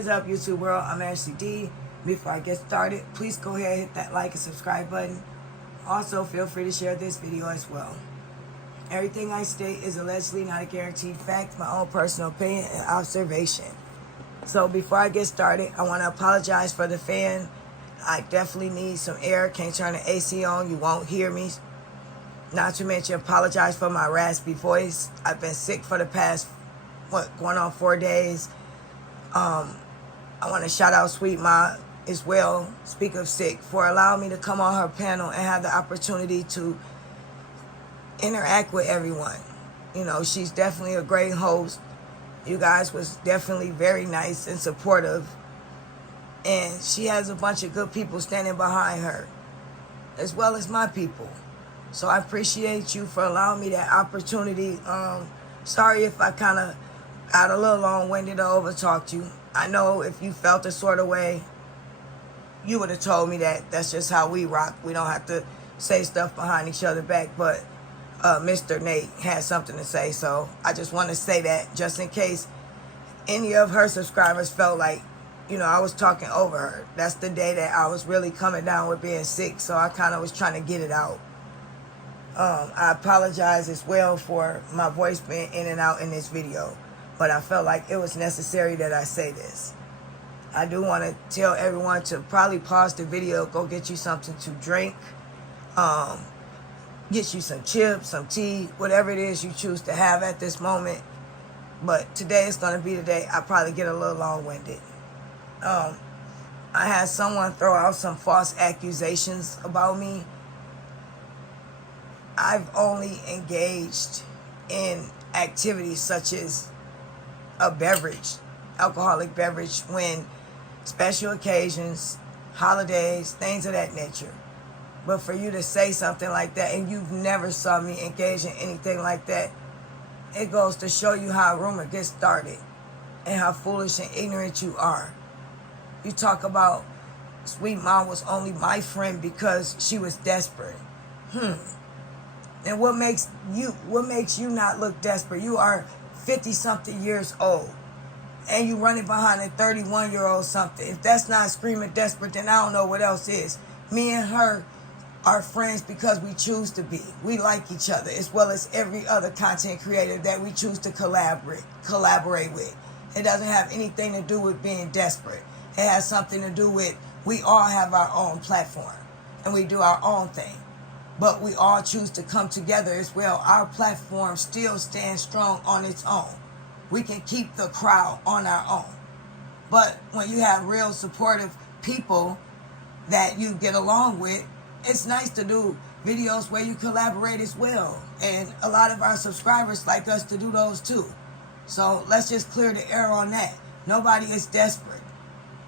What is up, YouTube world? I'm Ashley D. Before I get started, please go ahead and hit that like and subscribe button. Also, feel free to share this video as well. Everything I state is allegedly not a guaranteed fact, my own personal opinion and observation. So before I get started, I want to apologize for the fan. I definitely need some air. Can't turn the AC on. You won't hear me. Not to mention, apologize for my raspy voice. I've been sick for the past, going on 4 days. I want to shout out Sweet Ma as well, speak of sick, for allowing me to come on her panel and have the opportunity to interact with everyone. You know, she's definitely a great host. You guys was definitely very nice and supportive. And she has a bunch of good people standing behind her, as well as my people. So I appreciate you for allowing me that opportunity. Sorry if I kind of got a little long-winded or over-talked you. I know if you felt a sort of way, you would have told me that. That's just how we rock. We don't have to say stuff behind each other back. But Mr. Nate had something to say, so I just want to say that just in case any of her subscribers felt like, you know, I was talking over her. That's the day that I was really coming down with being sick, so I kind of was trying to get it out. I apologize as well for my voice being in and out in this video, but I felt like it was necessary that I say this. I do want to tell everyone to probably pause the video, go get you something to drink, get you some chips, some tea, whatever it is you choose to have at this moment. But today is going to be the day I probably get a little long-winded. I had someone throw out some false accusations about me. I've only engaged in activities such as a beverage, alcoholic beverage, when special occasions, holidays, things of that nature. But for you to say something like that and you've never saw me engage in anything like that, it goes to show you how a rumor gets started and how foolish and ignorant you are. You talk about Sweet Mom was only my friend because she was desperate. And what makes you not look desperate? You are 50-something years old and you running behind a 31-year-old something. If that's not screaming desperate, then I don't know what else is. Me and her are friends because we choose to be. We like each other, as well as every other content creator that we choose to collaborate with. It doesn't have anything to do with being desperate. It has something to do with we all have our own platform and we do our own thing. But we all choose to come together as well. Our platform still stands strong on its own. We can keep the crowd on our own. But when you have real supportive people that you get along with, it's nice to do videos where you collaborate as well. And a lot of our subscribers like us to do those too. So let's just clear the air on that. Nobody is desperate.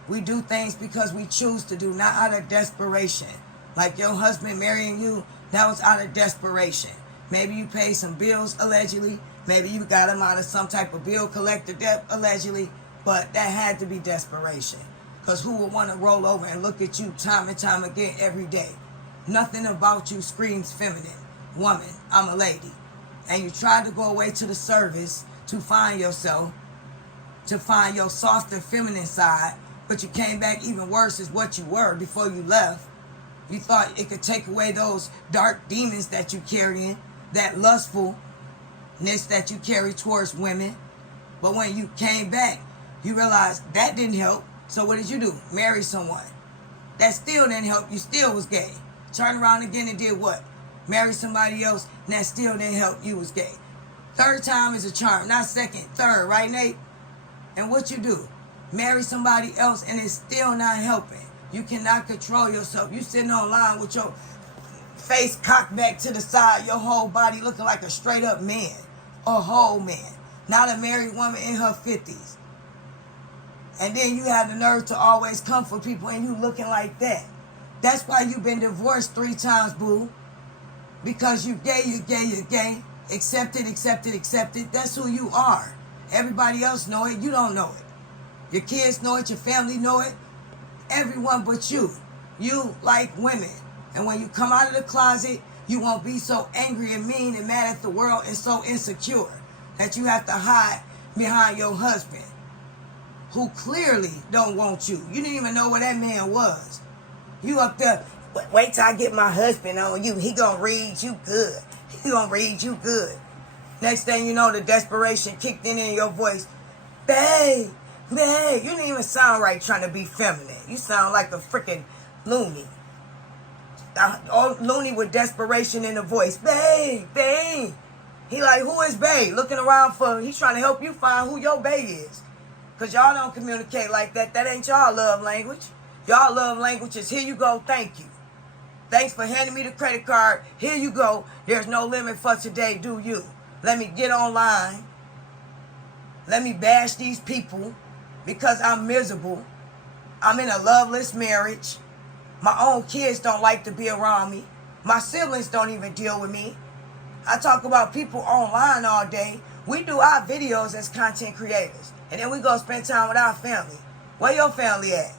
We do things because we choose to do, not out of desperation. Like your husband marrying you, that was out of desperation. Maybe you paid some bills, allegedly. Maybe you got him out of some type of bill collector debt, allegedly. But that had to be desperation. Because who would want to roll over and look at you time and time again every day? Nothing about you screams feminine. Woman, I'm a lady. And you tried to go away to the service to find yourself, to find your softer feminine side, but you came back even worse as what you were before you left. You thought it could take away those dark demons that you carry in, that lustfulness that you carry towards women. But when you came back, you realized that didn't help. So what did you do? Marry someone. That still didn't help. You still was gay. Turn around again and did what? Marry somebody else, and that still didn't help. You was gay. Third time is a charm, not second, third, right, Nate? And what you do? Marry somebody else, and it's still not helping. You cannot control yourself. You sitting online with your face cocked back to the side, your whole body looking like a straight up man, a whole man, not a married woman in her 50s. And then you have the nerve to always come for people and you looking like that. That's why you've been divorced 3 times, boo. Because you gay, you gay, you gay. Accepted, accepted, accepted. That's who you are. Everybody else know it. You don't know it. Your kids know it. Your family know it. Everyone but you. You like women. And when you come out of the closet, you won't be so angry and mean and mad at the world and so insecure that you have to hide behind your husband. who clearly don't want you. You didn't even know where that man was. You up there, wait till I get my husband on you. He gonna read you good. He gonna read you good. Next thing you know, the desperation kicked in your voice. Babe, babe. You didn't even sound right trying to be feminine. You sound like a freaking loony. All loony with desperation in the voice. Babe, babe. He like, who is babe? Looking around he's trying to help you find who your babe is. Because y'all don't communicate like that. That ain't y'all love language. Y'all love language is, here you go, thank you. Thanks for handing me the credit card. Here you go. There's no limit for today, do you? Let me get online. Let me bash these people because I'm miserable. I'm in a loveless marriage. My own kids don't like to be around me. My siblings don't even deal with me. I talk about people online all day. We do our videos as content creators. And then we go spend time with our family. Where your family at?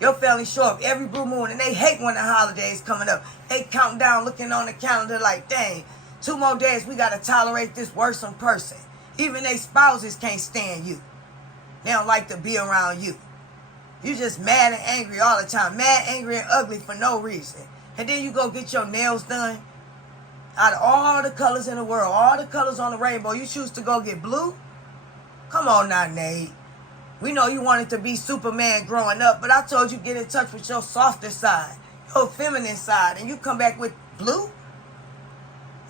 Your family show up every blue moon and they hate when the holidays coming up. They count down looking on the calendar like, dang, 2 more days we got to tolerate this worrisome person. Even their spouses can't stand you. They don't like to be around you. You just mad and angry all the time. Mad, angry, and ugly for no reason. And then you go get your nails done. Out of all the colors in the world, all the colors on the rainbow, you choose to go get blue? Come on now, Nate. We know you wanted to be Superman growing up, but I told you get in touch with your softer side, your feminine side, and you come back with blue?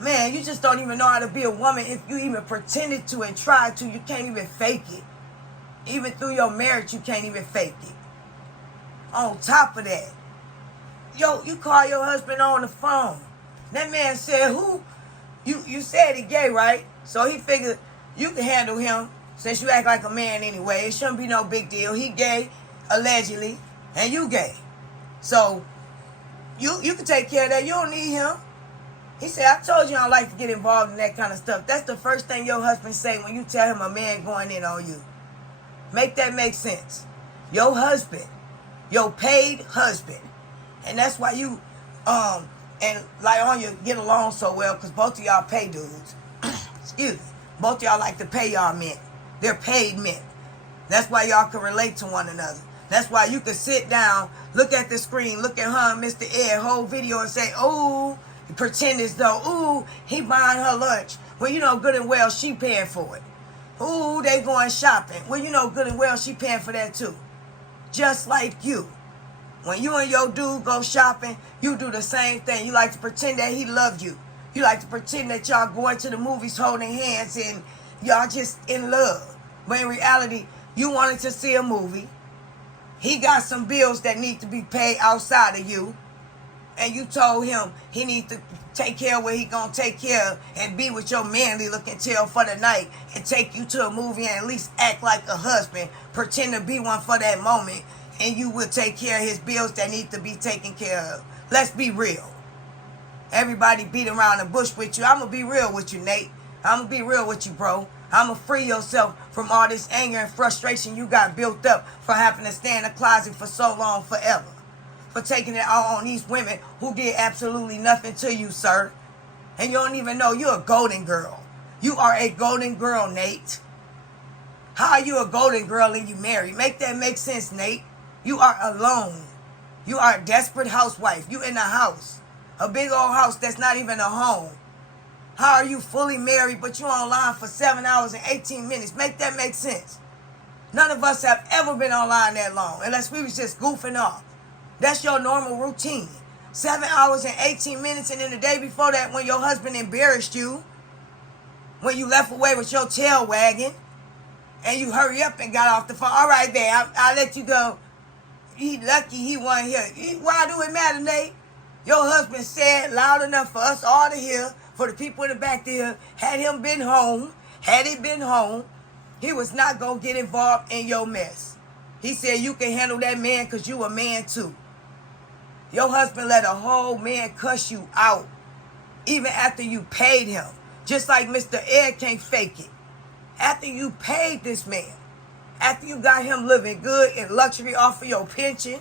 Man, you just don't even know how to be a woman. If you even pretended to and tried to, you can't even fake it. Even through your marriage, you can't even fake it. On top of that, you call your husband on the phone. That man said, who? You said he gay, right? So he figured you can handle him since you act like a man anyway. It shouldn't be no big deal. He gay, allegedly, and you gay. So you can take care of that. You don't need him. He said, I told you I don't like to get involved in that kind of stuff. That's the first thing your husband say when you tell him a man going in on you. Make that make sense. Your husband, your paid husband. And that's why you, and Lionya get along so well because both of y'all pay dudes. Excuse me. Both of y'all like to pay y'all men. They're paid men. That's why y'all can relate to one another. That's why you can sit down, look at the screen, look at her and Mr. Ed, whole video and say, ooh, pretend as though, ooh, he buying her lunch. Well, you know good and well she paying for it. Ooh, they going shopping. Well, you know good and well she paying for that too. Just like you. When you and your dude go shopping, you do the same thing. You like to pretend that he loved you. You like to pretend that y'all going to the movies holding hands and y'all just in love. But in reality, you wanted to see a movie. He got some bills that need to be paid outside of you. And you told him he needs to take care of what he gonna take care of and be with your manly looking tail for the night and take you to a movie and at least act like a husband, pretend to be one for that moment, and you will take care of his bills that need to be taken care of. Let's be real. Everybody beat around the bush with you. I'm gonna be real with you, Nate. I'm gonna be real with you, bro. I'm gonna free yourself from all this anger and frustration you got built up for having to stay in the closet for so long, forever. For taking it all on these women who did absolutely nothing to you, sir. And you don't even know you're a golden girl. You are a golden girl, Nate. How are you a golden girl and you married? Make that make sense, Nate. You are alone. You are a desperate housewife. You in a house. A big old house that's not even a home. How are you fully married but you online for 7 hours and 18 minutes? Make that make sense. None of us have ever been online that long unless we was just goofing off. That's your normal routine. 7 hours and 18 minutes, and then the day before that when your husband embarrassed you, when you left away with your tail wagging, and you hurry up and got off the phone. All right, babe, I'll let you go. He lucky he wasn't here. Why do it matter, Nate? Your husband said loud enough for us all to hear, for the people in the back to hear, had he been home, he was not going to get involved in your mess. He said you can handle that man because you a man too. Your husband let a whole man cuss you out, even after you paid him. Just like Mr. Ed can't fake it. After you paid this man, after you got him living good in luxury off of your pension,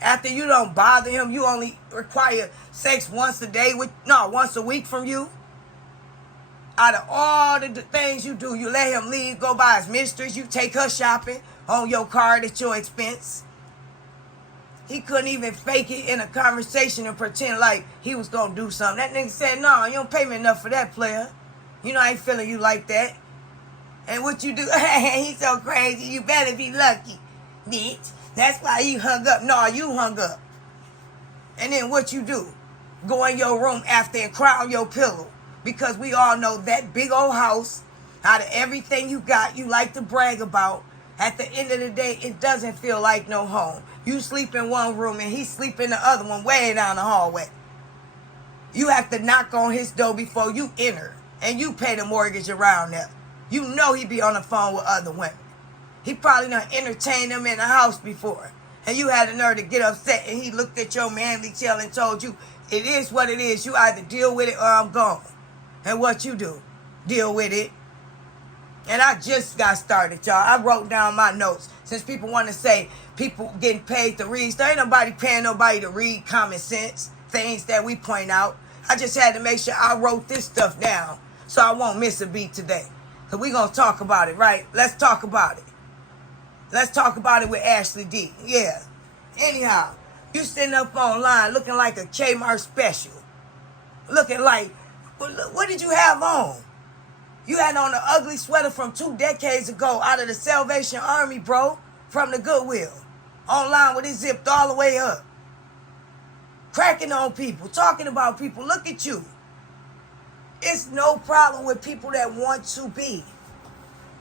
after you don't bother him, you only require sex once a week from you. Out of all the things you do, you let him leave, go buy his mistress, you take her shopping, on your card at your expense. He couldn't even fake it in a conversation and pretend like he was going to do something. That nigga said, no, you don't pay me enough for that, player. You know I ain't feeling you like that. And what you do, he's so crazy, you better be lucky, bitch. That's why you hung up. No, you hung up. And then what you do? Go in your room after and cry on your pillow. Because we all know that big old house, out of everything you got, you like to brag about. At the end of the day, it doesn't feel like no home. You sleep in one room and he sleep in the other one way down the hallway. You have to knock on his door before you enter. And you pay the mortgage around there. You know he be on the phone with other women. He probably done entertained them in the house before. And you had the nerve to get upset and he looked at your manly tail and told you, it is what it is. You either deal with it or I'm gone. And what you do? Deal with it. And I just got started, y'all. I wrote down my notes. Since people want to say people getting paid to read, there ain't nobody paying nobody to read common sense, things that we point out. I just had to make sure I wrote this stuff down so I won't miss a beat today. So we going to talk about it, right? Let's talk about it. Let's talk about it with Ashley D. Yeah. Anyhow, you sitting up online looking like a Kmart special. Looking like, what did you have on? You had on an ugly sweater from 2 decades ago out of the Salvation Army, bro. From the Goodwill. Online with it zipped all the way up. Cracking on people. Talking about people. Look at you. It's no problem with people that want to be.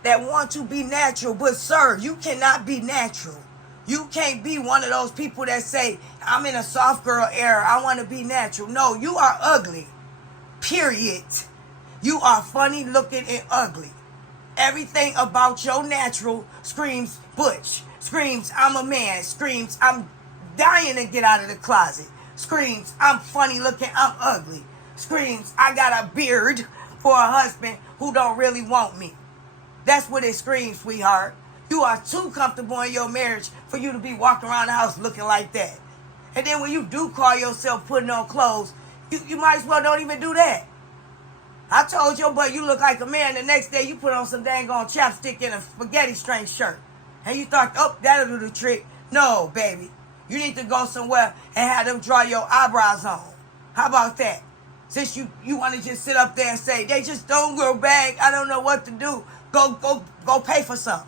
That want to be natural. But, sir, you cannot be natural. You can't be one of those people that say, I'm in a soft girl era. I want to be natural. No, you are ugly. Period. You are funny looking and ugly. Everything about your natural screams butch. Screams, I'm a man. Screams, I'm dying to get out of the closet. Screams, I'm funny looking, I'm ugly. Screams, I got a beard for a husband who don't really want me. That's what it screams, sweetheart. You are too comfortable in your marriage for you to be walking around the house looking like that. And then when you do call yourself putting on clothes, you might as well don't even do that. I told your boy you look like a man. The next day you put on some dang on chapstick and a spaghetti string shirt. And you thought, oh, that'll do the trick. No, baby. You need to go somewhere and have them draw your eyebrows on. How about that? Since you want to just sit up there and say, they just don't grow back. I don't know what to do. Go pay for some.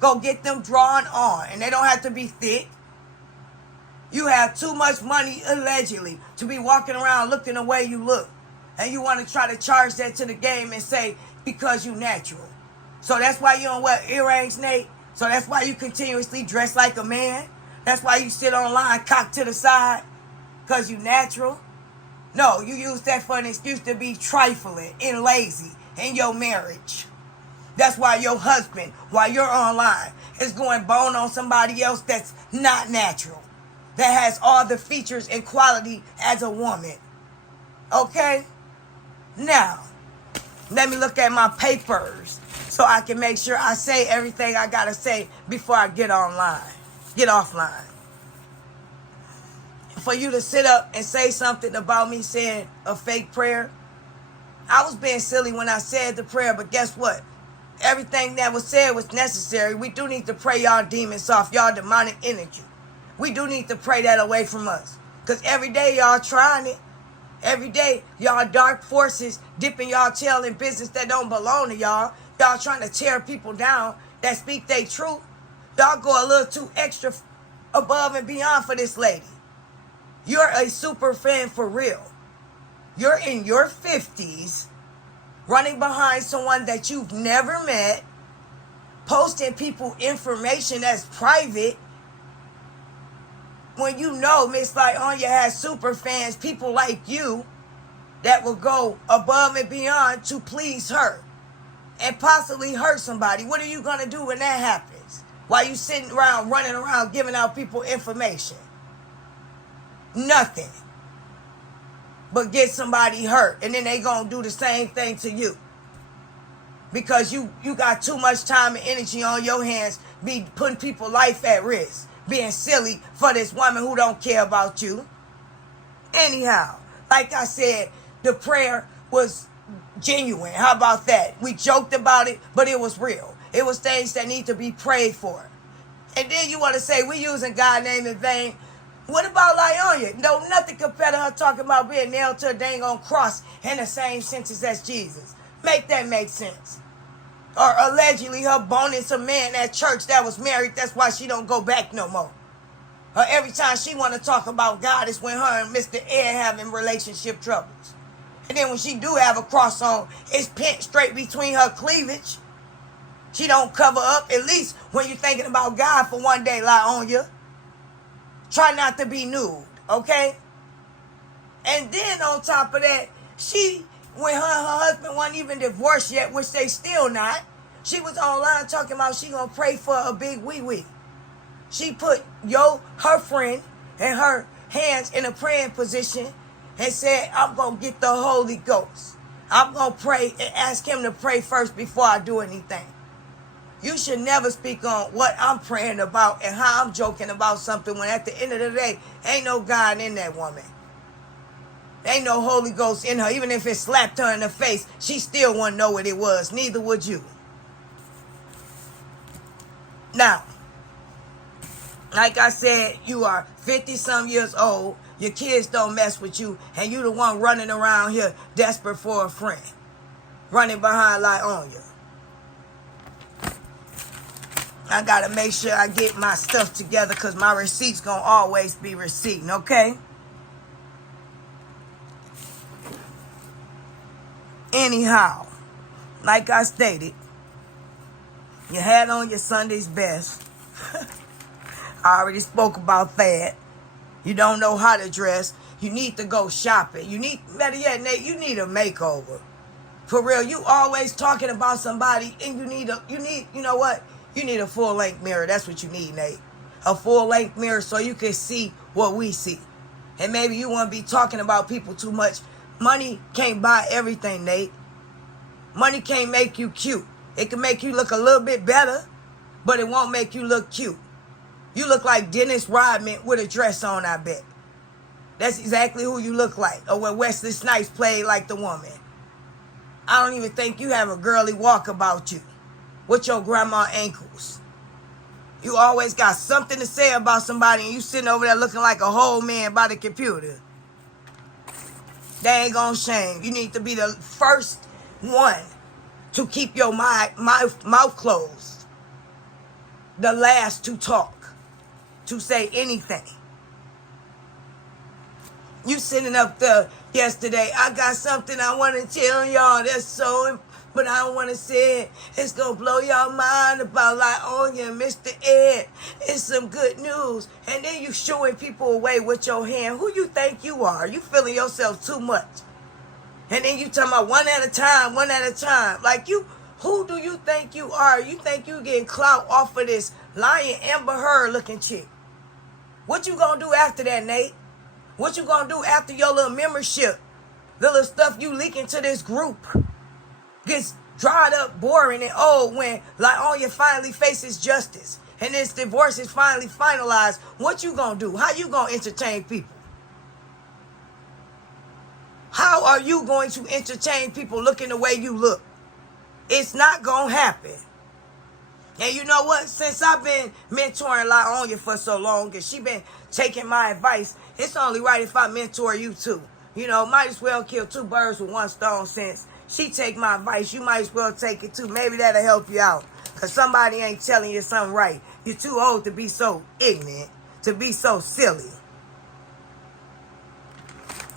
Go get them drawn on. And they don't have to be thick. You have too much money, allegedly, to be walking around looking the way you look. And you want to try to charge that to the game and say, because you natural. So that's why you don't wear earrings, Nate. So that's why you continuously dress like a man. That's why you sit online cocked to the side. Because you natural. No, you use that for an excuse to be trifling and lazy in your marriage. That's why your husband, while you're online, is going bone on somebody else that's not natural. That has all the features and quality as a woman. Okay? Now, let me look at my papers so I can make sure I say everything I gotta say before I get offline. For you to sit up and say something about me saying a fake prayer, I was being silly when I said the prayer, but guess what? Everything that was said was necessary. We do need to pray y'all demons off, y'all demonic energy. We do need to pray that away from us. Because every day y'all trying it. Every day, y'all dark forces dipping y'all tail in business that don't belong to y'all. Y'all trying to tear people down that speak their truth. Y'all go a little too extra above and beyond for this lady. You're a super fan for real. You're in your 50s, running behind someone that you've never met, posting people information that's private, when you know Miss Lionya has super fans, people like you, that will go above and beyond to please her and possibly hurt somebody. What are you going to do when that happens? While you sitting around, running around, giving out people information? Nothing. But get somebody hurt. And then they going to do the same thing to you. Because you got too much time and energy on your hands, be putting people's life at risk. Being silly for this woman who don't care about you. Anyhow, like I said, the prayer was genuine. How about that? We joked about it, but it was real. It was things that need to be prayed for. And then you want to say, we using God's name in vain. What about Lyonya? No, nothing compared to her talking about being nailed to a dang on cross in the same sentence as Jesus. Make that make sense. Or allegedly her boning some man at church that was married. That's why she don't go back no more. Or every time she want to talk about God is when her and Mr. Ed having relationship troubles. And then when she do have a cross on, it's pinned straight between her cleavage. She don't cover up. At least when you're thinking about God for one day, Lyonya. Try not to be nude, okay? And then on top of that, when her husband wasn't even divorced yet, which they still not, she was online talking about she gonna pray for a big wee-wee. She put her friend and her hands in a praying position and said, I'm gonna get the Holy Ghost. I'm gonna pray and ask him to pray first before I do anything. You should never speak on what I'm praying about and how I'm joking about something when at the end of the day, ain't no God in that woman. Ain't no Holy Ghost in her. Even if it slapped her in the face, she still wouldn't know what it was. Neither would you. Now, like I said, you are 50-some years old. Your kids don't mess with you. And you the one running around here desperate for a friend. Running behind Lyonya. I got to make sure I get my stuff together because my receipts going to always be receipting, okay? Anyhow, like I stated, you had on your Sunday's best. I already spoke about that. You don't know how to dress. You need to go shopping. Better yet, Nate, you need a makeover. For real, you always talking about somebody and you know what? You need a full-length mirror. That's what you need, Nate. A full-length mirror so you can see what we see. And maybe you want to be talking about people too much. Money can't buy everything, Nate. Money can't make you cute. It can make you look a little bit better, but it won't make you look cute. You look like Dennis Rodman with a dress on, I bet. That's exactly who you look like. Or when Wesley Snipes played like the woman. I don't even think you have a girly walk about you. With your grandma ankles. You always got something to say about somebody and you sitting over there looking like a whole man by the computer. They ain't gonna shame. You need to be the first one to keep your mouth closed. The last to talk. To say anything. You sitting up there yesterday. I got something I want to tell y'all that's so important. But I don't want to say it. It's going to blow y'all mind about Lyonya and Mr. Ed. It's some good news. And then you shooing people away with your hand. Who you think you are? You feeling yourself too much. And then you talking about one at a time, one at a time. Like who do you think you are? You think you getting clout off of this lying Amber Heard looking chick. What you going to do after that, Nate? What you going to do after your little membership? The little stuff you leaking to this group gets dried up, boring, and old when Lyonya finally faces justice and this divorce is finally finalized. What you gonna do? How you gonna entertain people? How are you going to entertain people looking the way you look? It's not gonna happen. And you know what? Since I've been mentoring Lyonya for so long and she been taking my advice, it's only right if I mentor you too. You know, might as well kill two birds with one stone since she take my advice. You might as well take it too. Maybe that'll help you out. Because somebody ain't telling you something right. You're too old to be so ignorant, to be so silly.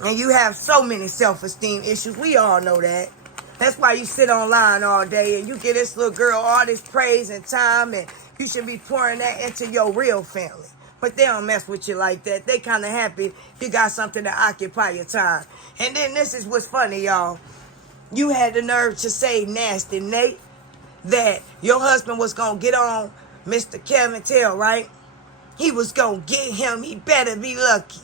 And you have so many self-esteem issues. We all know that. That's why you sit online all day and you get this little girl all this praise and time. And you should be pouring that into your real family. But they don't mess with you like that. They kind of happy you got something to occupy your time. And then this is what's funny, y'all. You had the nerve to say, nasty Nate, that your husband was going to get on Mr. Kevin Tell, right? He was going to get him. He better be lucky.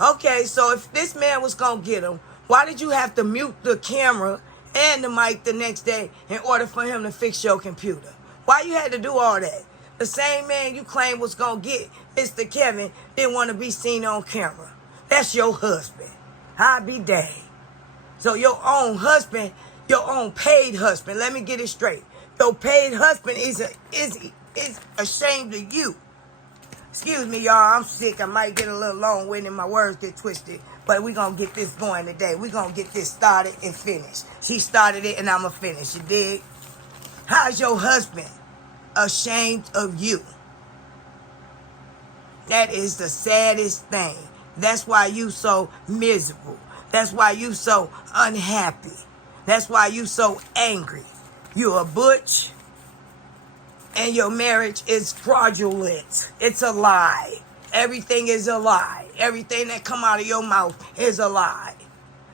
Okay, so if this man was going to get him, why did you have to mute the camera and the mic the next day in order for him to fix your computer? Why you had to do all that? The same man you claim was going to get Mr. Kevin didn't want to be seen on camera. That's your husband. I'll be dang. So your own husband, your own paid husband, let me get it straight. Your paid husband is ashamed of you. Excuse me, y'all. I'm sick. I might get a little long-winded. My words get twisted. But we're going to get this going today. We're going to get this started and finished. She started it, and I'm going to finish. You dig? How's your husband ashamed of you? That is the saddest thing. That's why you so miserable. That's why you so unhappy. That's why you so angry. You a butch, and your marriage is fraudulent. It's a lie. Everything is a lie. Everything that come out of your mouth is a lie.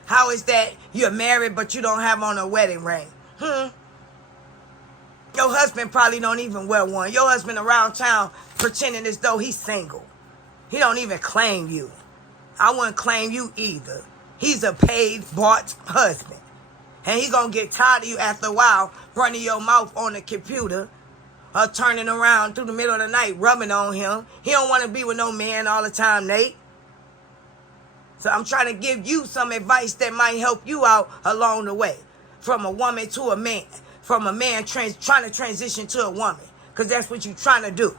How is that you're married but you don't have on a wedding ring? Your husband probably don't even wear one. Your husband around town pretending as though he's single. He don't even claim you. I wouldn't claim you either. He's a paid, bought husband. And he gonna get tired of you after a while running your mouth on the computer or turning around through the middle of the night rubbing on him. He don't want to be with no man all the time, Nate. So I'm trying to give you some advice that might help you out along the way. From a woman to a man. From a man trying to transition to a woman. Because that's what you're trying to do.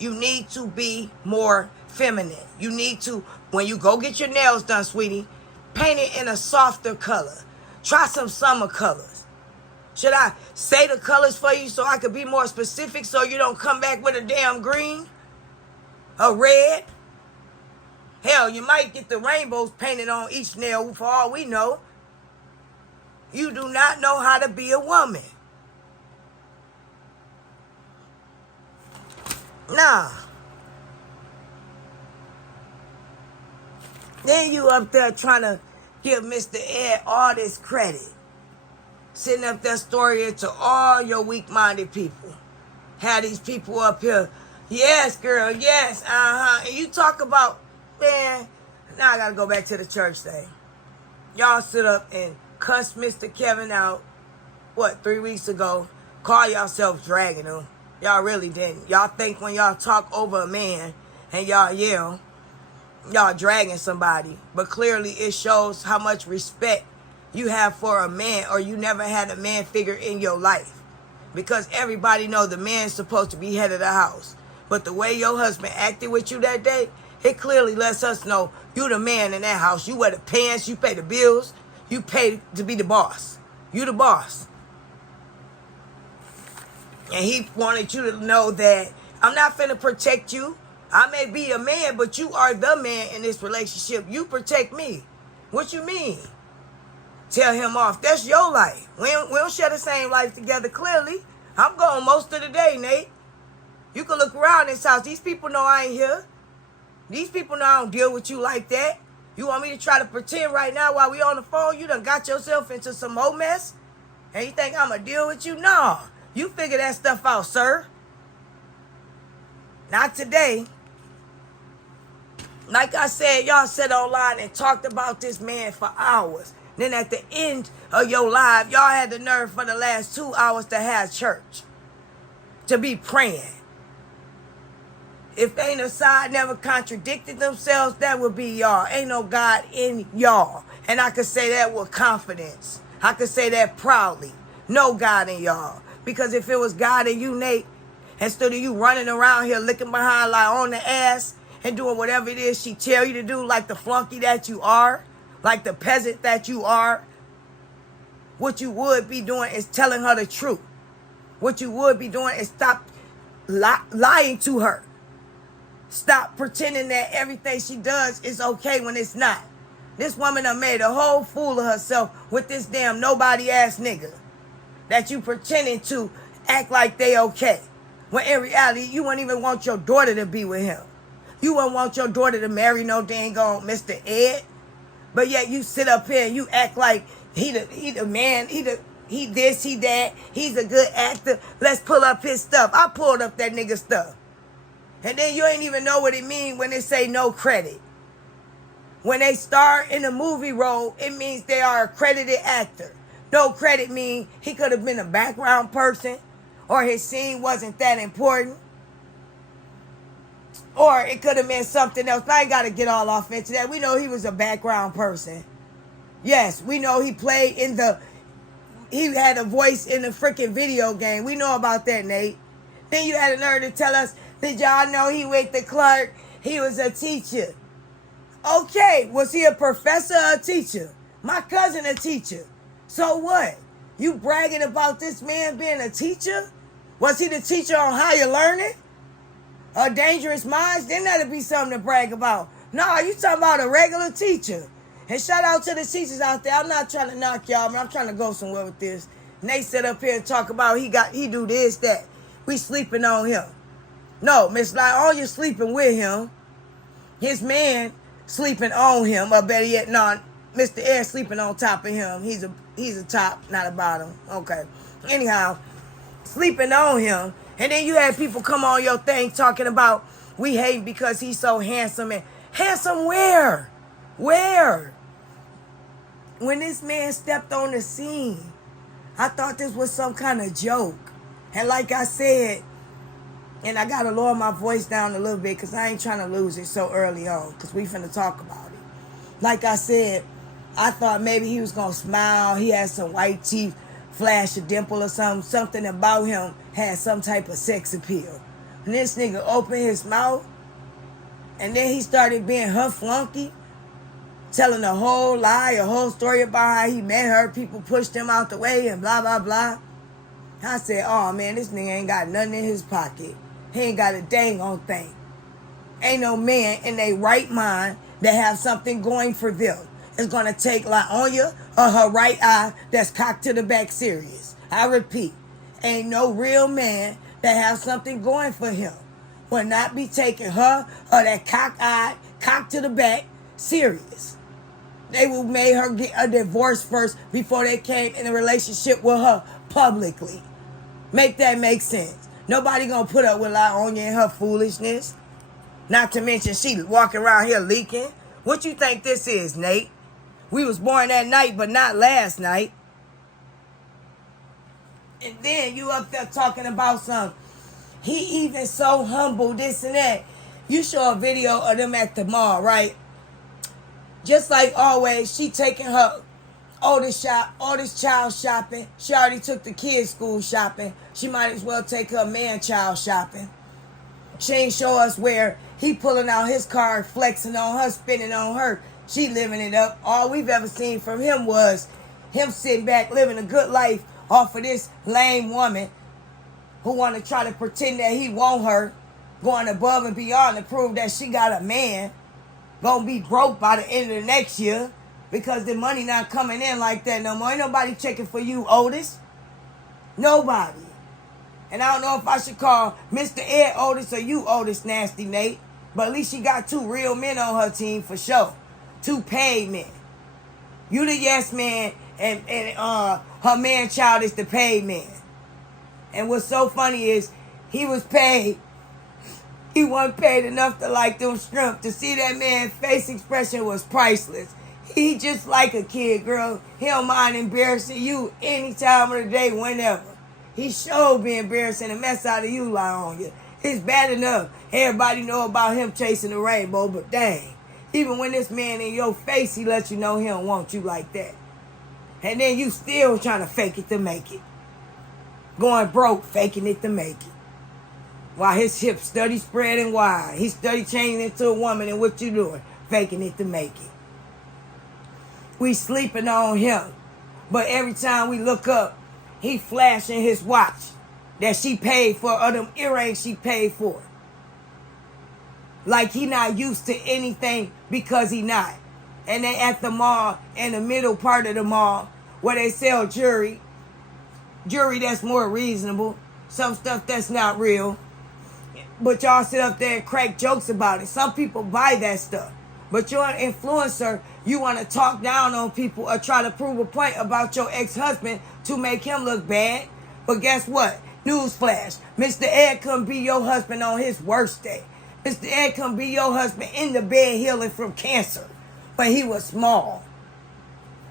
You need to be more feminine. You need to, when you go get your nails done, sweetie, paint it in a softer color. Try some summer colors. Should I say the colors for you so I could be more specific so you don't come back with a damn green? A red? Hell, you might get the rainbows painted on each nail for all we know. You do not know how to be a woman. Nah. Then you up there trying to give Mr. Ed all this credit. Sitting up there storying to all your weak-minded people. Have these people up here. Yes, girl, yes, And you talk about, man, now I got to go back to the church thing. Y'all sit up and cuss Mr. Kevin out, 3 weeks ago? Call yourselves dragging him. Y'all really didn't. Y'all think when y'all talk over a man and y'all yell, y'all dragging somebody. But clearly it shows how much respect you have for a man, or you never had a man figure in your life. Because everybody know the man's supposed to be head of the house. But the way your husband acted with you that day, it clearly lets us know you the man in that house. You wear the pants, you pay the bills, you pay to be the boss. You the boss. And he wanted you to know that I'm not finna protect you. I may be a man, but you are the man in this relationship. You protect me. What you mean? Tell him off. That's your life. We don't share the same life together, clearly. I'm gone most of the day, Nate. You can look around this house. These people know I ain't here. These people know I don't deal with you like that. You want me to try to pretend right now while we on the phone? You done got yourself into some old mess? And you think I'm going to deal with you? No. You figure that stuff out, sir. Not today. Like I said, y'all sat online and talked about this man for hours. Then at the end of your live, y'all had the nerve for the last 2 hours to have church. To be praying. If ain't a side never contradicted themselves, that would be y'all. Ain't no God in y'all. And I could say that with confidence. I could say that proudly. No God in y'all. Because if it was God in you, Nate, instead of you running around here licking behind like on the ass and doing whatever it is she tell you to do, like the flunky that you are, like the peasant that you are, what you would be doing is telling her the truth. What you would be doing is stop lying to her. Stop pretending that everything she does is okay when it's not. This woman done made a whole fool of herself with this damn nobody ass nigga that you pretending to act like they okay. When in reality, you wouldn't even want your daughter to be with him. You wouldn't want your daughter to marry no dang on Mr. Ed. But yet you sit up here and you act like he the man, he this, he that, he's a good actor. Let's pull up his stuff. I pulled up that nigga stuff. And then you ain't even know what it means when they say no credit. When they star in a movie role, it means they are a credited actor. No credit means he could have been a background person, or his scene wasn't that important, or it could have been something else. I ain't got to get all off into that. We know he was a background person. Yes, we know he played in the he had a voice in the freaking video game. We know about that, Nate. Then you had the nerve to tell us, did y'all know he went to Clark? He was a teacher. Okay, was he a professor or a teacher? My cousin a teacher. So what? You bragging about this man being a teacher? Was he the teacher on Higher Learning? Or Dangerous Minds? Then that'd be something to brag about. No, you talking about a regular teacher. And shout out to the teachers out there. I'm not trying to knock y'all, but I'm trying to go somewhere with this. And they sit up here and talk about he do this, that. We sleeping on him. No, Miss Lyonya sleeping with him. His man sleeping on him. Or better yet, no, Mr. Air sleeping on top of him. He's a top, not a bottom. Okay. Anyhow, sleeping on him. And then you had people come on your thing talking about we hate because he's so handsome. And handsome where? Where? When this man stepped on the scene, I thought this was some kind of joke. And like I said, and I got to lower my voice down a little bit because I ain't trying to lose it so early on because we finna talk about it. Like I said, I thought maybe he was going to smile. He had some white teeth, flash a dimple or something. Something about him had some type of sex appeal. And this nigga opened his mouth and then he started being her flunky, telling a whole lie, a whole story about how he met her. People pushed him out the way and blah, blah, blah. I said, oh man, this nigga ain't got nothing in his pocket. He ain't got a dang on thing. Ain't no man in their right mind that have something going for them is going to take Lyonya or her right eye that's cocked to the back serious. I repeat, ain't no real man that have something going for him will not be taking her or that cocked to the back serious. They would made her get a divorce first before they came in a relationship with her publicly. Make that make sense. Nobody gonna put up with Lyonya and her foolishness. Not to mention she walking around here leaking. What you think this is, Nate? We was born that night, but not last night. And then you up there talking about some, he even so humble, this and that. You show a video of them at the mall, right? Just like always, she taking her oldest child shopping. She already took the kids' school shopping. She might as well take her man-child shopping. She ain't show us where he pulling out his card, flexing on her, spinning on her. She living it up. All we've ever seen from him was him sitting back, living a good life off of this lame woman who want to try to pretend that he want her, going above and beyond to prove that she got a man, gonna be broke by the end of the next year because the money not coming in like that no more. Ain't nobody checking for you, Otis. Nobody. And I don't know if I should call Mr. Ed Otis or you Otis, Nasty Nate, but at least she got 2 real men on her team for sure. 2 paid men. You the yes man, and her man-child is the paid man. And what's so funny is he was paid. He wasn't paid enough to like them shrimp. To see that man's face expression was priceless. He just like a kid, girl. He don't mind embarrassing you any time of the day, whenever. He sure be embarrassing the mess out of you, Lyonya. It's bad enough everybody know about him chasing the rainbow, but dang. Even when this man in your face, he let you know he don't want you like that. And then you still trying to fake it to make it. Going broke, faking it to make it. While his hips study spreading wide. He study changing into a woman, and what you doing? Faking it to make it. We sleeping on him. But every time we look up, he flashing his watch that she paid for, or them earrings she paid for. Like he not used to anything because he not. And they at the mall, in the middle part of the mall, where they sell jewelry that's more reasonable, some stuff that's not real. But y'all sit up there and crack jokes about it. Some people buy that stuff. But you're an influencer. You want to talk down on people or try to prove a point about your ex-husband to make him look bad. But guess what? Newsflash. Mr. Ed couldn't be your husband on his worst day. Mr. Ed couldn't be your husband in the bed healing from cancer when he was small.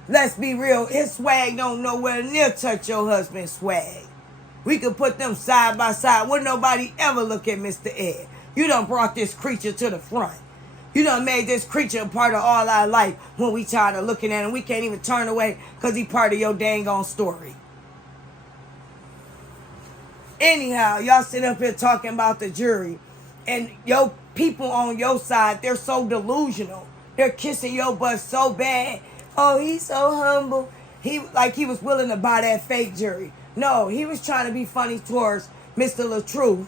Let's be real. His swag don't nowhere near touch your husband's swag. We could put them side by side. Wouldn't nobody ever look at Mr. Ed. You done brought this creature to the front. You done made this creature a part of all our life when we tired of looking at him. We can't even turn away because he part of your dang on story. Anyhow, y'all sit up here talking about the jury, and your people on your side, they're so delusional. They're kissing your butt so bad. Oh, he's so humble. He was willing to buy that fake jury. No, he was trying to be funny towards Mr. LaTruth.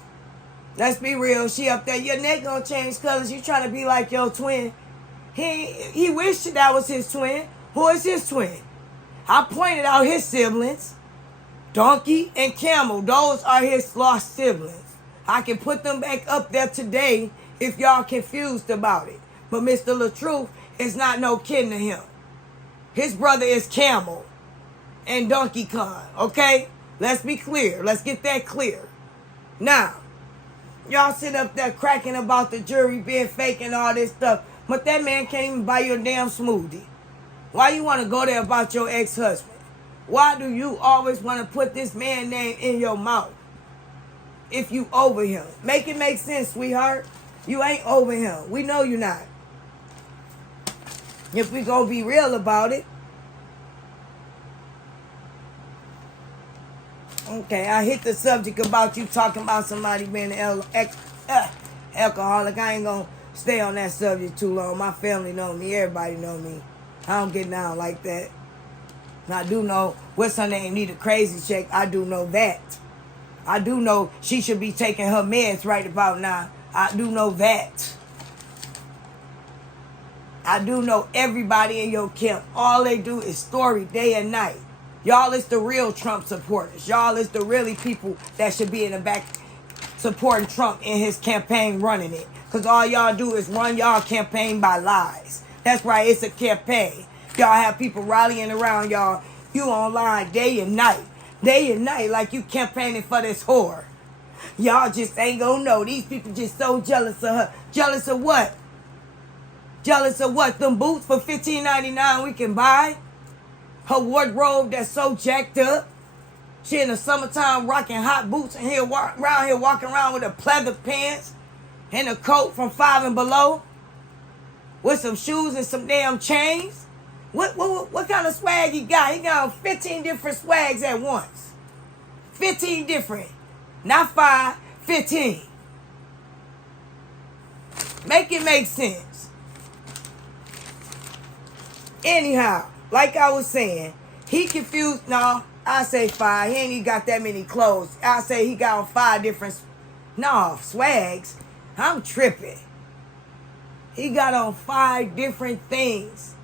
Let's be real. She up there, your neck gonna change colors. You trying to be like your twin. He wished that was his twin. Who is his twin? I pointed out his siblings. Donkey and Camel. Those are his lost siblings. I can put them back up there today if y'all confused about it. But Mr. LaTruth is not no kin to him. His brother is Camel and Donkey Kong. Okay? Let's be clear. Let's get that clear. Now, y'all sit up there cracking about the jury being fake and all this stuff. But that man can't even buy you a damn smoothie. Why you want to go there about your ex-husband? Why do you always want to put this man's name in your mouth if you over him? Make it make sense, sweetheart. You ain't over him. We know you're not. If we gonna be real about it. Okay, I hit the subject about you talking about somebody being an alcoholic. I ain't gonna stay on that subject too long. My family know me. Everybody know me. I don't get down like that. I do know what's her name need a crazy check. I do know that. I do know she should be taking her meds right about now. I do know that. I do know everybody in your camp. All they do is story day and night. Y'all is the real Trump supporters. Y'all is the really people that should be in the back supporting Trump in his campaign running it. Because all y'all do is run y'all campaign by lies. That's right, it's a campaign. Y'all have people rallying around y'all. You online day and night. Day and night like you campaigning for this whore. Y'all just ain't gonna know. These people just so jealous of her. Jealous of what? Jealous of what? Them boots for $15.99 we can buy? Her wardrobe that's so jacked up? She in the summertime rocking hot boots and around here walking around with her pleather pants and a coat from Five and Below with some shoes and some damn chains? What kind of swag he got? He got 15 different swags at once. 15 different. Not 5, 15. Make it make sense. Anyhow, like I was saying, he confused. No, I say 5. He ain't even got that many clothes. I say he got on 5 different. No, swags. I'm tripping. He got on 5 different things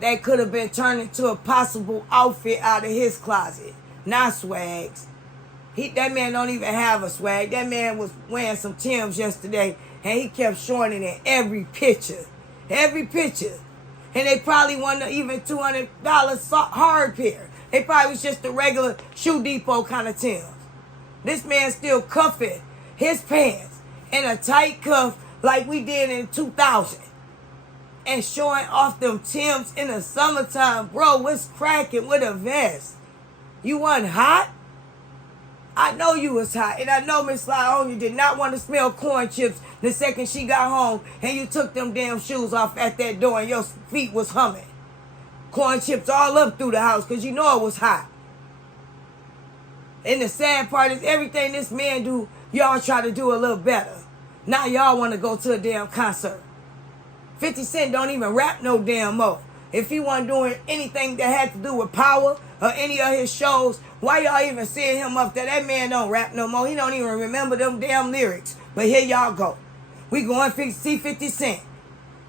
that could have been turned into a possible outfit out of his closet. Not swags. That man don't even have a swag. That man was wearing some Timbs yesterday, and he kept showing it in every picture. Every picture. And they probably wasn't even $200 hard pair. They probably was just a regular Shoe Depot kind of Timbs. This man still cuffing his pants in a tight cuff like we did in 2000. And showing off them Timbs in the summertime. Bro, what's cracking with a vest? You wasn't hot? I know you was hot. And I know Miss Lyonia did not want to smell corn chips the second she got home and you took them damn shoes off at that door and your feet was humming. Corn chips all up through the house because you know it was hot. And the sad part is everything this man do, y'all try to do a little better. Now y'all want to go to a damn concert. 50 Cent don't even rap no damn more. If he wasn't doing anything that had to do with Power or any of his shows, why y'all even seeing him up there? That man don't rap no more. He don't even remember them damn lyrics. But here y'all go. We going to see 50 Cent.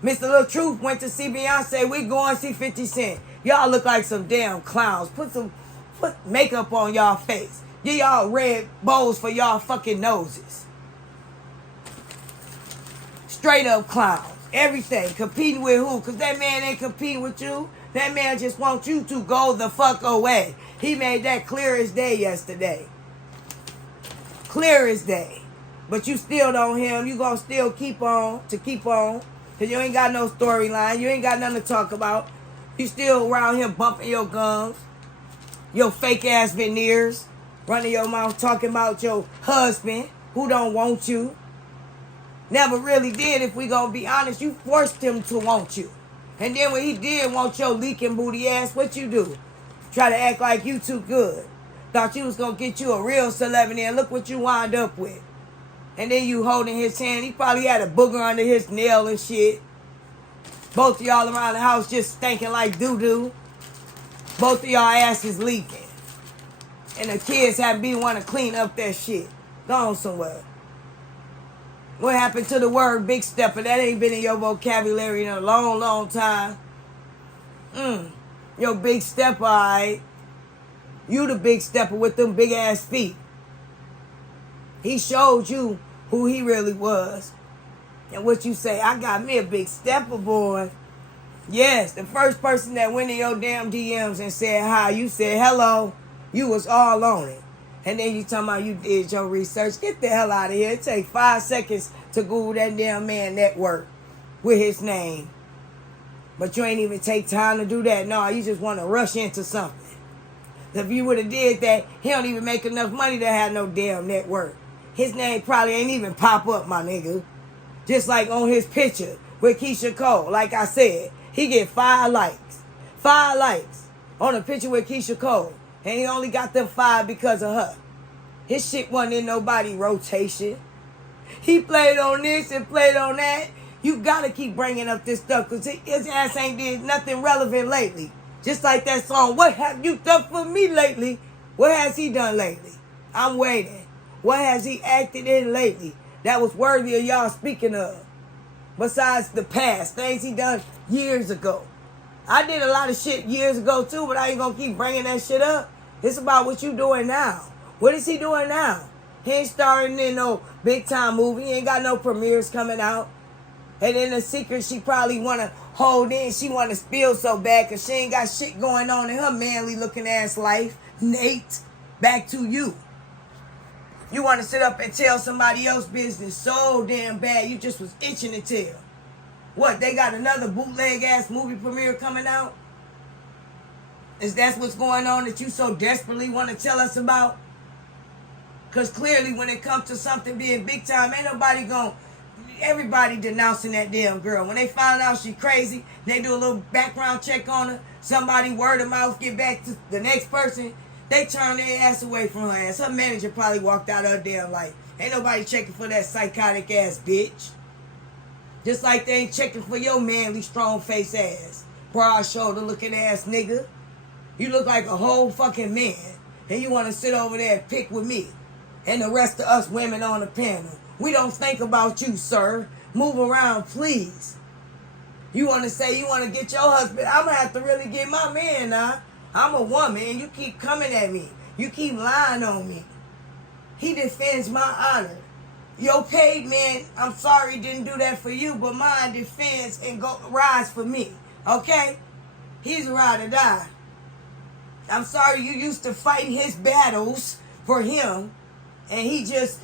Mr. LaTruth went to see Beyonce. We going to see 50 Cent. Y'all look like some damn clowns. Put makeup on y'all face. Give y'all red bows for y'all fucking noses. Straight up clowns. Everything. Competing with who? Because that man ain't competing with you. That man just wants you to go the fuck away. He made that clear as day yesterday. Clear as day. But you still don't hear him. You gonna still keep on. Because you ain't got no storyline. You ain't got nothing to talk about. You still around here bumping your gums. Your fake ass veneers. Running your mouth talking about your husband who don't want you. Never really did, if we gonna be honest. You forced him to want you. And then when he did want your leaking booty ass, what you do? Try to act like you too good. Thought you was going to get you a real celebrity, and look what you wind up with. And then you holding his hand. He probably had a booger under his nail and shit. Both of y'all around the house just stinking like doo-doo. Both of y'all asses leaking. And the kids have been want to clean up that shit. Gone somewhere. What happened to the word big stepper? That ain't been in your vocabulary in a long, long time. Your big stepper, alright. You the big stepper with them big ass feet. He showed you who he really was. And what you say, I got me a big stepper, boy. Yes, the first person that went in your damn DMs and said hi, you said hello. You was all on it. And then you talking about you did your research. Get the hell out of here. It take 5 seconds to Google that damn man network with his name. But you ain't even take time to do that. No, you just want to rush into something. If you would have did that, he don't even make enough money to have no damn network. His name probably ain't even pop up, my nigga. Just like on his picture with Keisha Cole. Like I said, he get 5 likes. 5 likes on a picture with Keisha Cole. And he only got them 5 because of her. His shit wasn't in nobody rotation. He played on this and played on that. You gotta keep bringing up this stuff because his ass ain't did nothing relevant lately. Just like that song, what have you done for me lately? What has he done lately? I'm waiting. What has he acted in lately that was worthy of y'all speaking of? Besides the past, things he done years ago. I did a lot of shit years ago too, but I ain't gonna keep bringing that shit up. It's about what you doing now. What is he doing now? He ain't starring in no big time movie. He ain't got no premieres coming out. And then the secret she probably want to hold in, she want to spill so bad because she ain't got shit going on in her manly looking ass life. Nate, back to you. You want to sit up and tell somebody else's business so damn bad you just was itching to tell. What, they got another bootleg ass movie premiere coming out? Is that what's going on that you so desperately want to tell us about? Because clearly when it comes to something being big time, ain't nobody gonna, everybody denouncing that damn girl. When they find out she crazy, they do a little background check on her. Somebody word of mouth get back to the next person. They turn their ass away from her ass. Her manager probably walked out of her damn life. Ain't nobody checking for that psychotic ass bitch. Just like they ain't checking for your manly strong face ass. Broad shoulder looking ass nigga. You look like a whole fucking man. And you want to sit over there and pick with me. And the rest of us women on the panel. We don't think about you, sir. Move around, please. You want to say you want to get your husband. I'm going to have to really get my man now. I'm a woman and you keep coming at me. You keep lying on me. He defends my honor. Your paid man, I'm sorry, didn't do that for you, but mine defends and rides for me. Okay? He's a ride or die. I'm sorry you used to fight his battles for him, and he just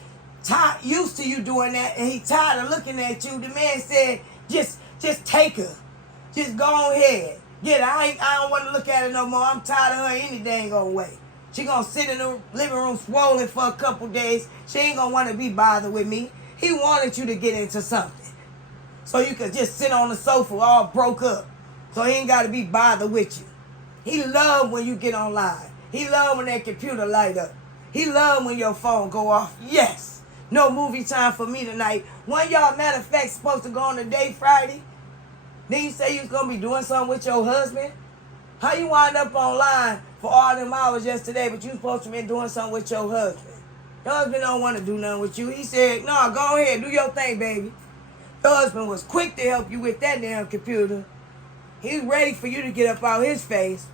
used to you doing that, and he tired of looking at you. The man said, just take her. Just go ahead. Get her. I don't want to look at her no more. I'm tired of her any dang old way. She gonna sit in the living room swollen for a couple days. She ain't gonna want to be bothered with me. He wanted you to get into something. So you could just sit on the sofa all broke up. So he ain't got to be bothered with you. He love when you get online. He love when that computer light up. He love when your phone go off. Yes. No movie time for me tonight. One y'all, matter of fact, supposed to go on a date Friday. Then you say you was going to be doing something with your husband. How you wind up online for all them hours yesterday, but you supposed to be doing something with your husband? Your husband don't want to do nothing with you. He said, no, go ahead, do your thing, baby. Your husband was quick to help you with that damn computer. He's ready for you to get up out his face.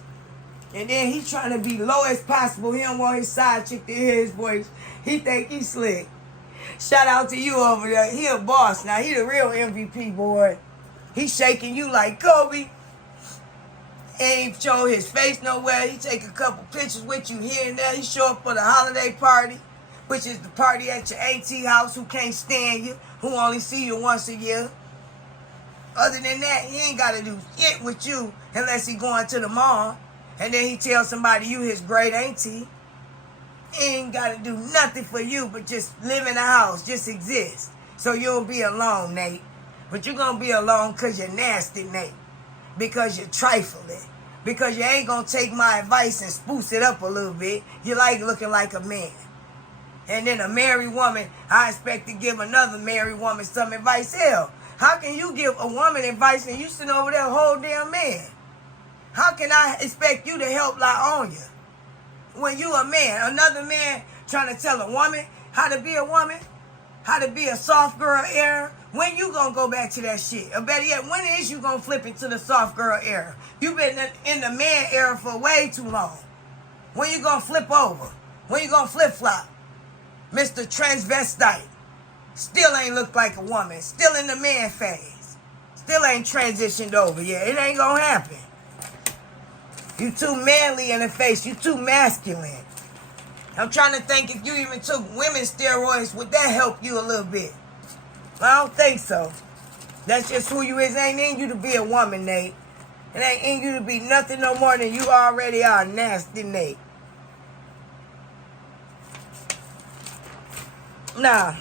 And then he's trying to be low as possible. He don't want his side chick to hear his voice. He think he's slick. Shout out to you over there. He a boss now. He the real MVP, boy. He shaking you like Kobe. Ain't show his face nowhere. He take a couple pictures with you here and there. He show up for the holiday party, which is the party at your auntie house who can't stand you, who only see you once a year. Other than that, he ain't got to do shit with you unless he going to the mall. And then he tell somebody you his great auntie. He ain't got to do nothing for you but just live in the house, just exist. So you'll be alone, Nate. But you're going to be alone because you're nasty, Nate. Because you're trifling. because you ain't gonna take my advice and spruce it up a little bit. You like looking like a man. And then a married woman, I expect to give another married woman some advice. Hell, how can you give a woman advice and you sitting over there a whole damn man? How can I expect you to help lie on you? When you a man, another man trying to tell a woman how to be a woman, how to be a soft girl era. When you gonna go back to that shit? Or better yet, when is you gonna flip into the soft girl era? You been in the man era for way too long. When you gonna flip over? When you gonna flip flop? Mr. Transvestite. Still ain't look like a woman. Still in the man phase. Still ain't transitioned over yet. It ain't gonna happen. You too manly in the face. You too masculine. I'm trying to think if you even took women's steroids, would that help you a little bit? I don't think so. That's just who you is. It ain't in you to be a woman, Nate. It ain't in you to be nothing no more than you already are, nasty Nate. Nah.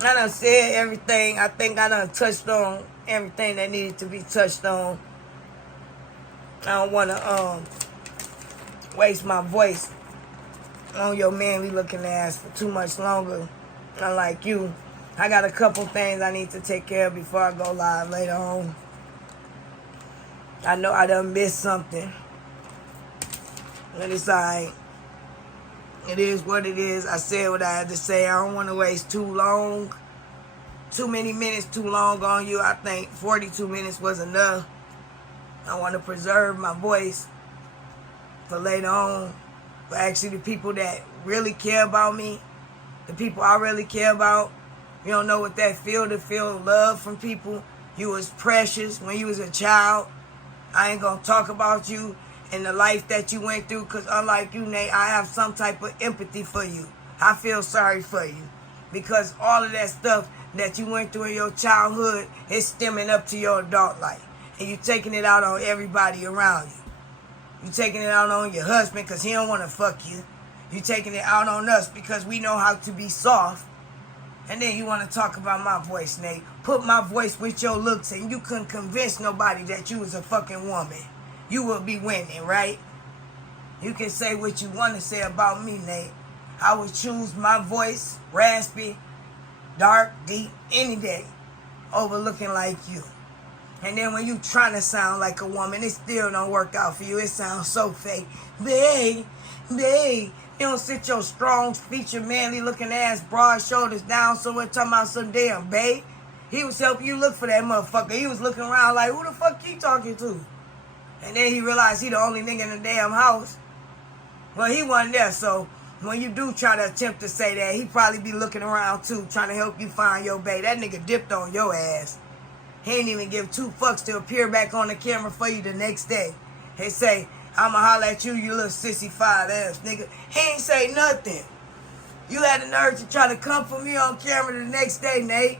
I done said everything. I think I done touched on everything that needed to be touched on. I don't want to waste my voice on your manly looking ass for too much longer. Unlike you, I got a couple things I need to take care of before I go live later on. I know I done missed something. But it's alright. It is what it is. I said what I had to say. I don't want to waste too many minutes too long on you. I think 42 minutes was enough. I want to preserve my voice for later on. For actually the people that really care about me. The people I really care about. You don't know what that feel to feel love from people. You was precious when you was a child. I ain't gonna talk about you and the life that you went through, because unlike you, Nate, I have some type of empathy for you. I feel sorry for you, because all of that stuff that you went through in your childhood is stemming up to your adult life, and you taking it out on everybody around you. You taking it out on your husband because he don't want to fuck you. You taking it out on us because we know how to be soft. And then you want to talk about my voice, Nate. Put my voice with your looks and you couldn't convince nobody that you was a fucking woman. You will be winning, right? You can say what you want to say about me, Nate. I would choose my voice, raspy, dark, deep, any day, over looking like you. And then when you trying to sound like a woman, it still don't work out for you. It sounds so fake. Babe. You don't sit your strong, featured, manly looking ass, broad shoulders down somewhere talking about some damn babe. He was helping you look for that motherfucker. He was looking around like, who the fuck he talking to? And then he realized he the only nigga in the damn house. Well, he wasn't there, so when you do try to attempt to say that, he probably be looking around too, trying to help you find your babe. That nigga dipped on your ass. He ain't even give two fucks to appear back on the camera for you the next day. He say, I'ma holler at you, you little sissy five ass nigga. He ain't say nothing. You had the nerve to try to come for me on camera the next day, Nate.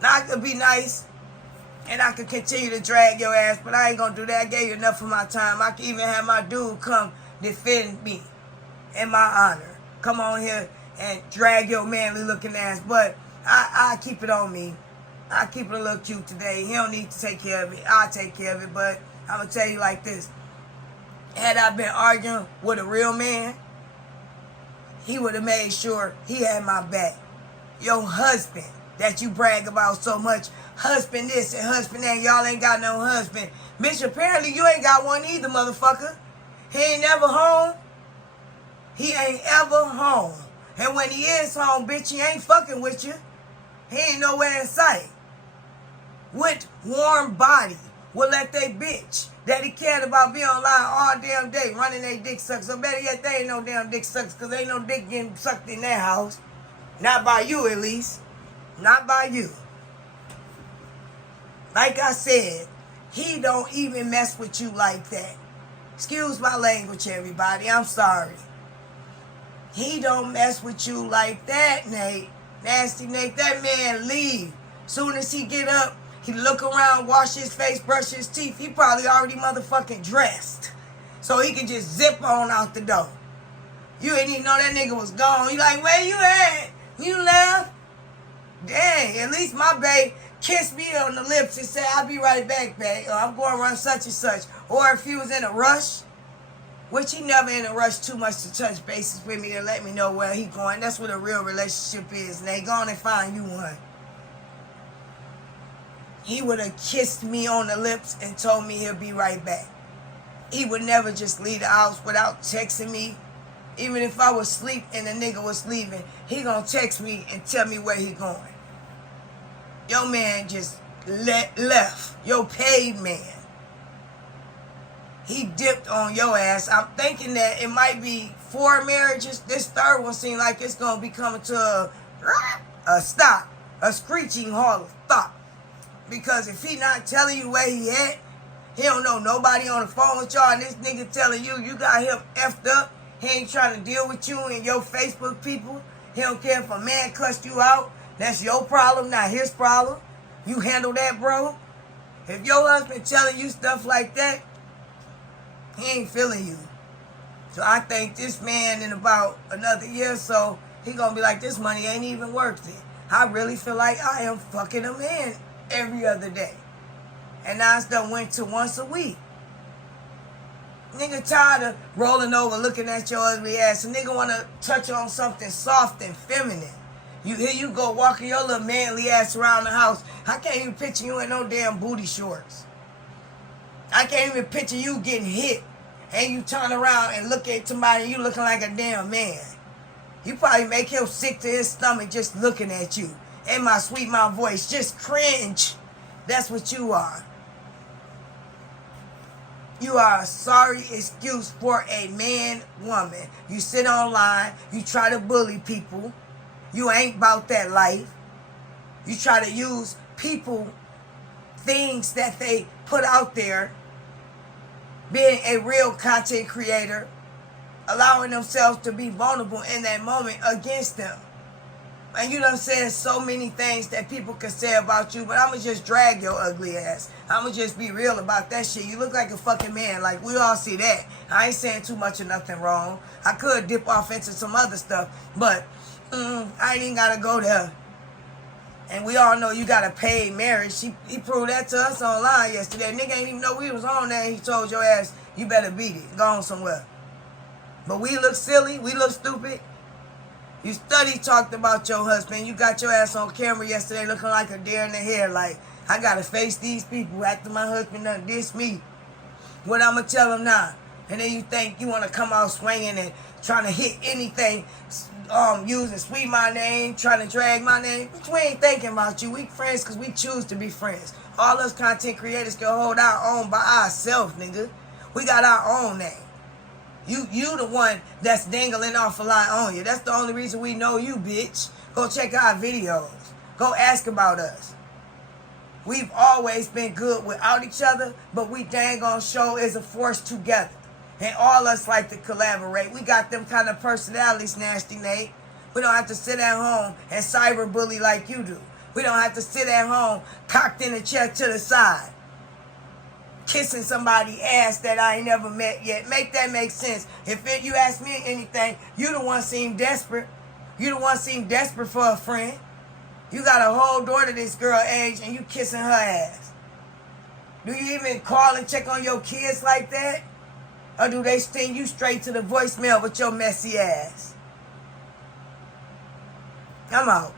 Now I could be nice, and I could continue to drag your ass, but I ain't gonna do that. I gave you enough of my time. I can even have my dude come defend me in my honor. Come on here and drag your manly looking ass, but I keep it on me. I keep it a little cute today. He don't need to take care of it. I'll take care of it, but I'm gonna tell you like this. Had I been arguing with a real man, he would have made sure he had my back. Your husband that you brag about so much, husband this and husband that, y'all ain't got no husband. Bitch, apparently you ain't got one either, motherfucker. He ain't never home. He ain't ever home. And when he is home, bitch, he ain't fucking with you. He ain't nowhere in sight. With warm body, will let they bitch that he cared about be online all damn day running they dick sucks. So better yet, they ain't no damn dick sucks, because ain't no dick getting sucked in their house. Not by you, at least. Not by you. Like I said, he don't even mess with you like that. Excuse my language, everybody. I'm sorry. He don't mess with you like that, Nate. Nasty Nate. That man leave. Soon as he get up, he look around, wash his face, brush his teeth. He probably already motherfucking dressed. So he can just zip on out the door. You didn't even know that nigga was gone. You like, where you at? You left? Dang, at least my babe kiss me on the lips and say, I'll be right back, babe, or I'm going around such and such. Or if he was in a rush, which he never in a rush too much to touch bases with me to let me know where he going. That's what a real relationship is. And they gone and find you one. He would have kissed me on the lips and told me he'll be right back. He would never just leave the house without texting me. Even if I was asleep and the nigga was leaving, he gonna text me and tell me where he going. Your man just left. Your paid man. He dipped on your ass. I'm thinking that it might be 4 marriages. This third one seems like it's going to be coming to a stop. A screeching halt stop. Because if he not telling you where he at, he don't know nobody on the phone with y'all, and this nigga telling you, you got him effed up. He ain't trying to deal with you and your Facebook people. He don't care if a man cussed you out. That's your problem, not his problem. You handle that, bro. If your husband telling you stuff like that, he ain't feeling you. So I think this man in about another year or so, he gonna be like, this money ain't even worth it. I really feel like I am fucking a man every other day. And now it's done went to once a week. Nigga tired of rolling over looking at your ugly ass. A nigga wanna touch on something soft and feminine. Here you go walking your little manly ass around the house. I can't even picture you in no damn booty shorts. I can't even picture you getting hit and you turn around and look at somebody and you looking like a damn man. You probably make him sick to his stomach just looking at you. And my sweet mouth voice, just cringe. That's what you are. You are a sorry excuse for a man, woman. You sit online, you try to bully people. You ain't about that life. You try to use people, things that they put out there, being a real content creator, allowing themselves to be vulnerable in that moment against them. And you done said so many things that people can say about you, but I'ma just drag your ugly ass. I'ma just be real about that shit. You look like a fucking man. Like, we all see that. I ain't saying too much of nothing wrong. I could dip off into some other stuff, but I ain't even gotta go there. And we all know you got a paid marriage. He proved that to us online yesterday. Nigga ain't even know we was on there. He told your ass, you better beat it. Go on somewhere. But we look silly. We look stupid. You talked about your husband. You got your ass on camera yesterday looking like a deer in the headlight. I got to face these people after my husband done diss me. What I'm going to tell them now? And then you think you want to come out swinging and trying to hit anything, using sweet my name, trying to drag my name. We ain't thinking about you. We friends because we choose to be friends. All us content creators can hold our own by ourselves, nigga. We got our own name. You the one that's dangling off a line on you. That's the only reason we know you, bitch. Go check our videos. Go ask about us. We've always been good without each other, but we dang on show as a force together. And all us like to collaborate. We got them kind of personalities, Nasty Nate. We don't have to sit at home and cyberbully like you do. We don't have to sit at home cocked in a chair to the side, kissing somebody's ass that I ain't never met yet. Make that make sense. If you ask me anything, you the one seem desperate. You the one seem desperate for a friend. You got a whole daughter this girl age and you kissing her ass. Do you even call and check on your kids like that? Or do they send you straight to the voicemail with your messy ass? I'm out.